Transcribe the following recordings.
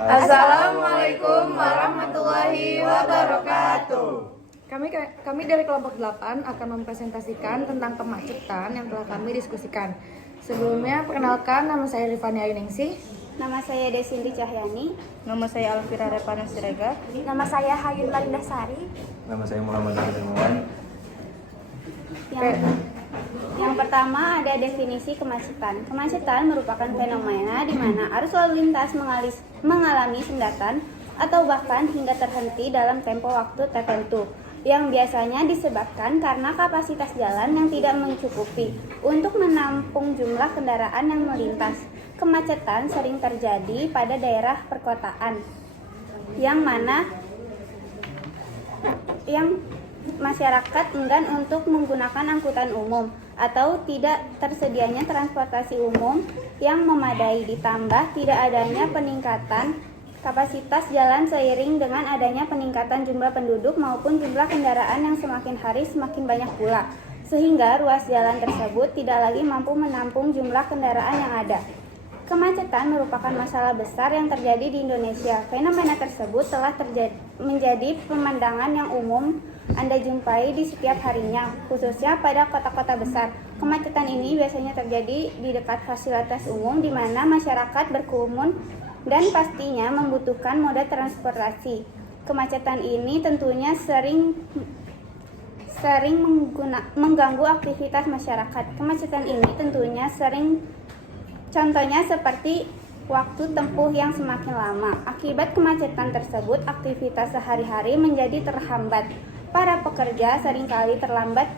Assalamualaikum warahmatullahi wabarakatuh. Kami dari kelompok 8 akan mempresentasikan tentang kemacetan yang telah kami diskusikan. Sebelumnya, perkenalkan, nama saya Rifani Ayuningsih. Nama saya Desindy Cahyani. Nama saya Alvira Repana Siregar. Nama saya Hayun Marindasari. Nama saya Muhammad Darmawan. Yang pertama ada definisi kemacetan. Kemacetan merupakan fenomena di mana arus lalu lintas mengalami sendatan atau bahkan hingga terhenti dalam tempo waktu tertentu, yang biasanya disebabkan karena kapasitas jalan yang tidak mencukupi untuk menampung jumlah kendaraan yang melintas. Kemacetan sering terjadi pada daerah perkotaan, yang masyarakat enggan untuk menggunakan angkutan umum atau tidak tersedianya transportasi umum yang memadai, ditambah tidak adanya peningkatan kapasitas jalan seiring dengan adanya peningkatan jumlah penduduk maupun jumlah kendaraan yang semakin hari semakin banyak pula, sehingga ruas jalan tersebut tidak lagi mampu menampung jumlah kendaraan yang ada. Kemacetan merupakan masalah besar yang terjadi di Indonesia. Fenomena tersebut telah menjadi pemandangan yang umum Anda jumpai di setiap harinya, khususnya pada kota-kota besar. Kemacetan ini biasanya terjadi di dekat fasilitas umum di mana masyarakat berkerumun dan pastinya membutuhkan moda transportasi. Kemacetan ini tentunya sering mengganggu aktivitas masyarakat. Kemacetan ini tentunya contohnya seperti waktu tempuh yang semakin lama. Akibat kemacetan tersebut, aktivitas sehari-hari menjadi terhambat. Para pekerja seringkali terlambat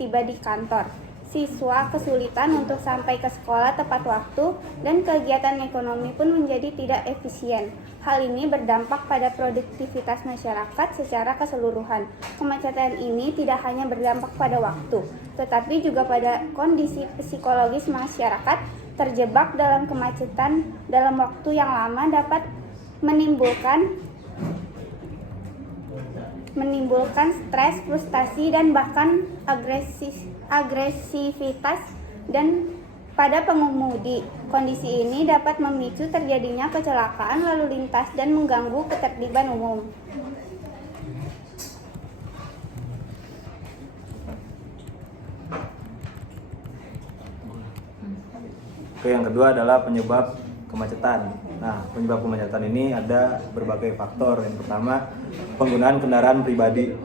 tiba di kantor. Siswa kesulitan untuk sampai ke sekolah tepat waktu dan kegiatan ekonomi pun menjadi tidak efisien. Hal ini berdampak pada produktivitas masyarakat secara keseluruhan. Kemacetan ini tidak hanya berdampak pada waktu, tetapi juga pada kondisi psikologis masyarakat. Terjebak dalam kemacetan dalam waktu yang lama dapat menimbulkan stres, frustasi, dan bahkan agresivitas dan pada pengemudi. Kondisi ini dapat memicu terjadinya kecelakaan lalu lintas dan mengganggu ketertiban umum. Oke, yang kedua adalah penyebab kemacetan. Nah, penyebab kemacetan ini ada berbagai faktor. Yang pertama, penggunaan kendaraan pribadi.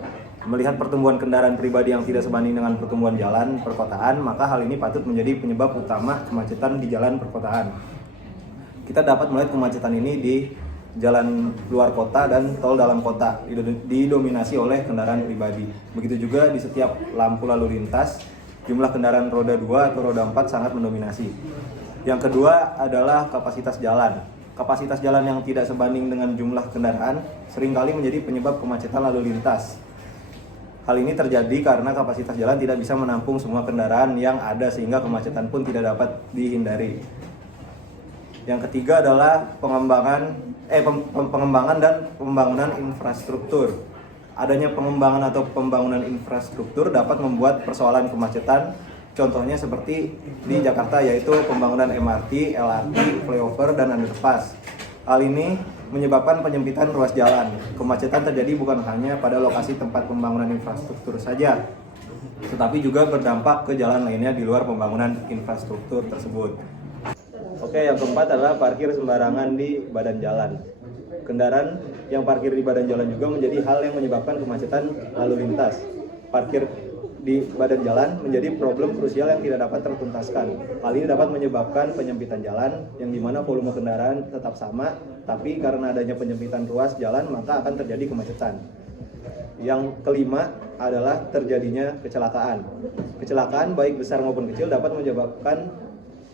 Melihat pertumbuhan kendaraan pribadi yang tidak sebanding dengan pertumbuhan jalan perkotaan, maka hal ini patut menjadi penyebab utama kemacetan di jalan perkotaan. Kita dapat melihat kemacetan ini di jalan luar kota dan tol dalam kota, didominasi oleh kendaraan pribadi. Begitu juga di setiap lampu lalu lintas, jumlah kendaraan roda 2 atau roda 4 sangat mendominasi. Yang kedua adalah kapasitas jalan. Kapasitas jalan yang tidak sebanding dengan jumlah kendaraan seringkali menjadi penyebab kemacetan lalu lintas. Hal ini terjadi karena kapasitas jalan tidak bisa menampung semua kendaraan yang ada sehingga kemacetan pun tidak dapat dihindari. Yang ketiga adalah pengembangan dan pembangunan infrastruktur. Adanya pengembangan atau pembangunan infrastruktur dapat membuat persoalan kemacetan. Contohnya seperti di Jakarta, yaitu pembangunan MRT, LRT, flyover, dan underpass. Hal ini menyebabkan penyempitan ruas jalan. Kemacetan terjadi bukan hanya pada lokasi tempat pembangunan infrastruktur saja, tetapi juga berdampak ke jalan lainnya di luar pembangunan infrastruktur tersebut. Oke, yang keempat adalah parkir sembarangan di badan jalan. Kendaraan yang parkir di badan jalan juga menjadi hal yang menyebabkan kemacetan lalu lintas. Parkir di badan jalan menjadi problem krusial yang tidak dapat tertuntaskan. Hal ini dapat menyebabkan penyempitan jalan yang dimana volume kendaraan tetap sama, tapi karena adanya penyempitan ruas jalan maka akan terjadi kemacetan. Yang kelima adalah terjadinya kecelakaan. Kecelakaan baik besar maupun kecil dapat menyebabkan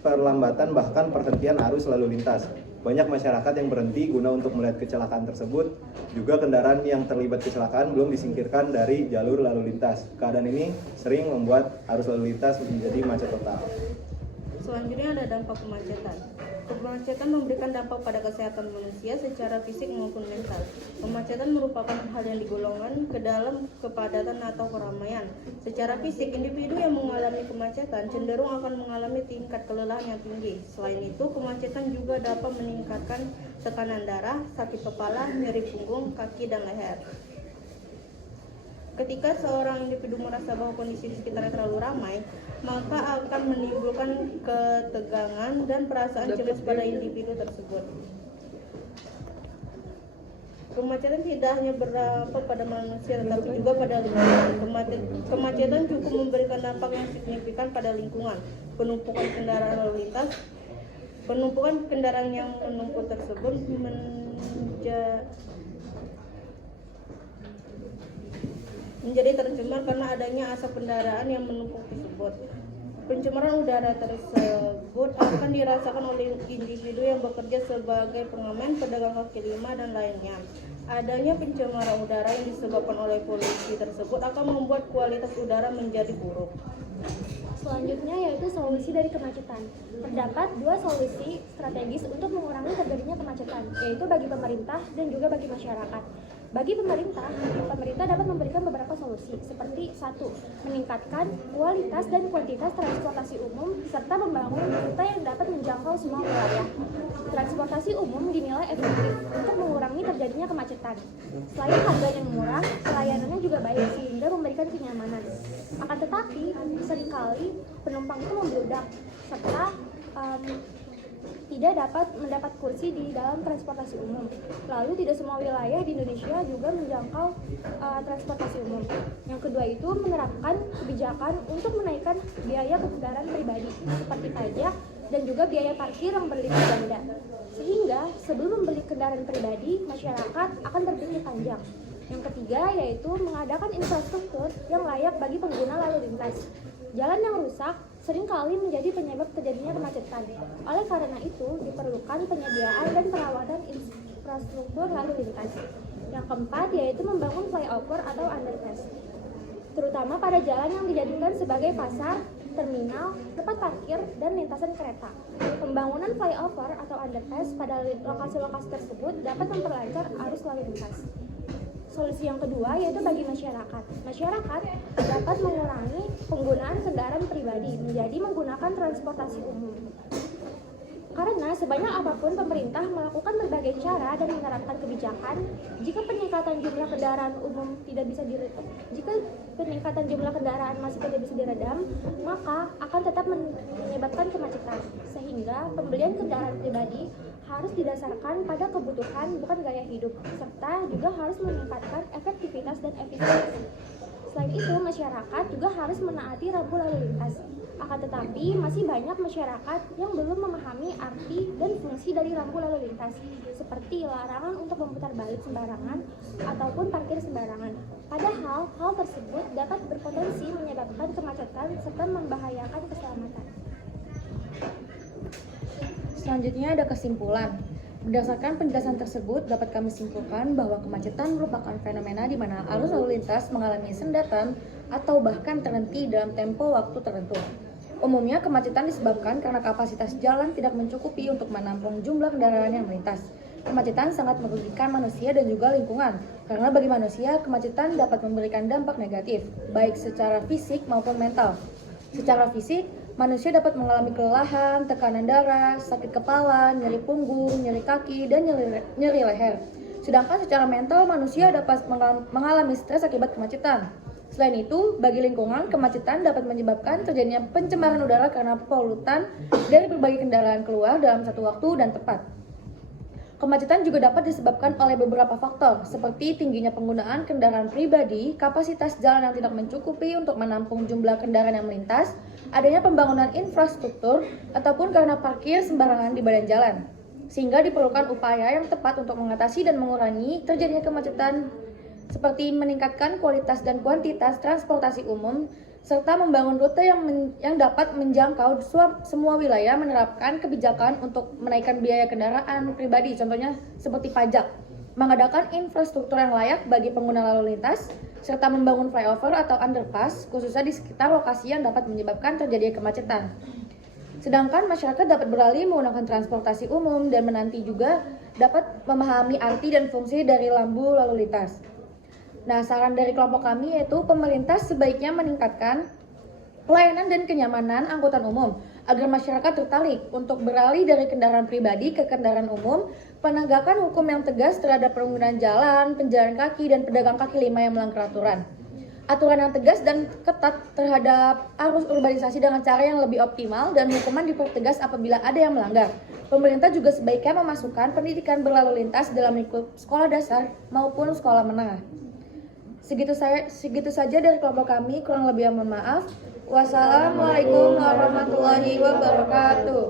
perlambatan bahkan perhentian arus lalu lintas. Banyak masyarakat yang berhenti guna untuk melihat kecelakaan tersebut. Juga kendaraan yang terlibat kecelakaan belum disingkirkan dari jalur lalu lintas. Keadaan ini sering membuat arus lalu lintas menjadi macet total. Selanjutnya ada dampak kemacetan. Kemacetan memberikan dampak pada kesehatan manusia secara fisik maupun mental. Kemacetan merupakan hal yang digolongkan ke dalam kepadatan atau keramaian. Secara fisik, individu yang mengalami kemacetan cenderung akan mengalami tingkat kelelahan yang tinggi. Selain itu, kemacetan juga dapat meningkatkan tekanan darah, sakit kepala, nyeri punggung, kaki, dan leher. Ketika seorang individu merasa bahwa kondisi di sekitarnya terlalu ramai, maka akan menimbulkan ketegangan dan perasaan cemas pada individu tersebut. Kemacetan tidak hanya berdampak pada manusia, tetapi juga pada lingkungan. Kemacetan cukup memberikan dampak yang signifikan pada lingkungan. Penumpukan kendaraan yang menumpuk tersebut menjadi tercemar karena adanya asap kendaraan yang menumpuk tersebut. Pencemaran udara tersebut akan dirasakan oleh individu yang bekerja sebagai pengamen, pedagang kaki lima, dan lainnya. Adanya pencemaran udara yang disebabkan oleh polusi tersebut akan membuat kualitas udara menjadi buruk. Selanjutnya yaitu solusi dari kemacetan. Terdapat dua solusi strategis untuk mengurangi terjadinya kemacetan, yaitu bagi pemerintah dan juga bagi masyarakat. Bagi pemerintah dapat memberikan beberapa solusi, seperti 1. Meningkatkan kualitas dan kuantitas transportasi umum, serta membangun rute yang dapat menjangkau semua wilayah. Transportasi umum dinilai efektif untuk mengurangi terjadinya kemacetan. Selain harganya murah, pelayanannya juga baik sehingga memberikan kenyamanan. Akan tetapi, seringkali penumpang itu membludak, serta tidak dapat mendapat kursi di dalam transportasi umum. Lalu tidak semua wilayah di Indonesia juga menjangkau transportasi umum. Yang kedua itu menerapkan kebijakan untuk menaikkan biaya kendaraan pribadi seperti pajak dan juga biaya parkir yang berlipat ganda. Sehingga sebelum membeli kendaraan pribadi, masyarakat akan berpikir panjang. Yang ketiga yaitu mengadakan infrastruktur yang layak bagi pengguna lalu lintas. Jalan yang rusak seringkali menjadi penyebab terjadinya kemacetan. Oleh karena itu, diperlukan penyediaan dan perawatan infrastruktur lalu lintas. Yang keempat yaitu membangun flyover atau underpass, terutama pada jalan yang dijadikan sebagai pasar, terminal, tempat parkir, dan lintasan kereta. Pembangunan flyover atau underpass pada lokasi-lokasi tersebut dapat memperlancar arus lalu lintas. Solusi yang kedua yaitu bagi masyarakat. Masyarakat dapat mengurangi penggunaan kendaraan pribadi menjadi menggunakan transportasi umum. Karena sebanyak apapun pemerintah melakukan berbagai cara dan menerapkan kebijakan, jika peningkatan jumlah kendaraan umum jika peningkatan jumlah kendaraan masih tidak bisa diredam, maka akan tetap menyebabkan kemacetan. Sehingga pembelian kendaraan pribadi harus didasarkan pada kebutuhan bukan gaya hidup, serta juga harus meningkatkan efektivitas dan efisiensi. Selain itu, masyarakat juga harus menaati rambu lalu lintas. Akan tetapi, masih banyak masyarakat yang belum memahami arti dan fungsi dari rambu lalu lintas, seperti larangan untuk memutar balik sembarangan ataupun parkir sembarangan. Padahal, hal tersebut dapat berpotensi menyebabkan kemacetan serta membahayakan keselamatan. Selanjutnya ada kesimpulan. Berdasarkan penjelasan tersebut, dapat kami simpulkan bahwa kemacetan merupakan fenomena di mana arus lalu lintas mengalami sendatan atau bahkan terhenti dalam tempo waktu tertentu. Umumnya, kemacetan disebabkan karena kapasitas jalan tidak mencukupi untuk menampung jumlah kendaraan yang melintas. Kemacetan sangat merugikan manusia dan juga lingkungan, karena bagi manusia, kemacetan dapat memberikan dampak negatif, baik secara fisik maupun mental. Secara fisik, manusia dapat mengalami kelelahan, tekanan darah, sakit kepala, nyeri punggung, nyeri kaki, dan nyeri leher. Sedangkan secara mental, manusia dapat mengalami stres akibat kemacetan. Selain itu, bagi lingkungan, kemacetan dapat menyebabkan terjadinya pencemaran udara karena polutan dari berbagai kendaraan keluar dalam satu waktu dan tepat. Kemacetan juga dapat disebabkan oleh beberapa faktor, seperti tingginya penggunaan kendaraan pribadi, kapasitas jalan yang tidak mencukupi untuk menampung jumlah kendaraan yang melintas, adanya pembangunan infrastruktur, ataupun karena parkir sembarangan di badan jalan. Sehingga diperlukan upaya yang tepat untuk mengatasi dan mengurangi terjadinya kemacetan, seperti meningkatkan kualitas dan kuantitas transportasi umum, serta membangun rute yang dapat menjangkau semua wilayah, menerapkan kebijakan untuk menaikkan biaya kendaraan pribadi, contohnya seperti pajak, mengadakan infrastruktur yang layak bagi pengguna lalu lintas, serta membangun flyover atau underpass, khususnya di sekitar lokasi yang dapat menyebabkan terjadinya kemacetan. Sedangkan masyarakat dapat beralih menggunakan transportasi umum dan menanti juga dapat memahami arti dan fungsi dari lampu lalu lintas. Nah, saran dari kelompok kami yaitu pemerintah sebaiknya meningkatkan pelayanan dan kenyamanan angkutan umum agar masyarakat tertarik untuk beralih dari kendaraan pribadi ke kendaraan umum, penegakan hukum yang tegas terhadap penggunaan jalan, penjalan kaki, dan pedagang kaki lima yang melanggar aturan. Aturan yang tegas dan ketat terhadap arus urbanisasi dengan cara yang lebih optimal dan hukuman dipertegas apabila ada yang melanggar. Pemerintah juga sebaiknya memasukkan pendidikan berlalu lintas dalam lingkup sekolah dasar maupun sekolah menengah. Segitu saja dari kelompok kami, kurang lebih mohon maaf. Wassalamualaikum warahmatullahi wabarakatuh.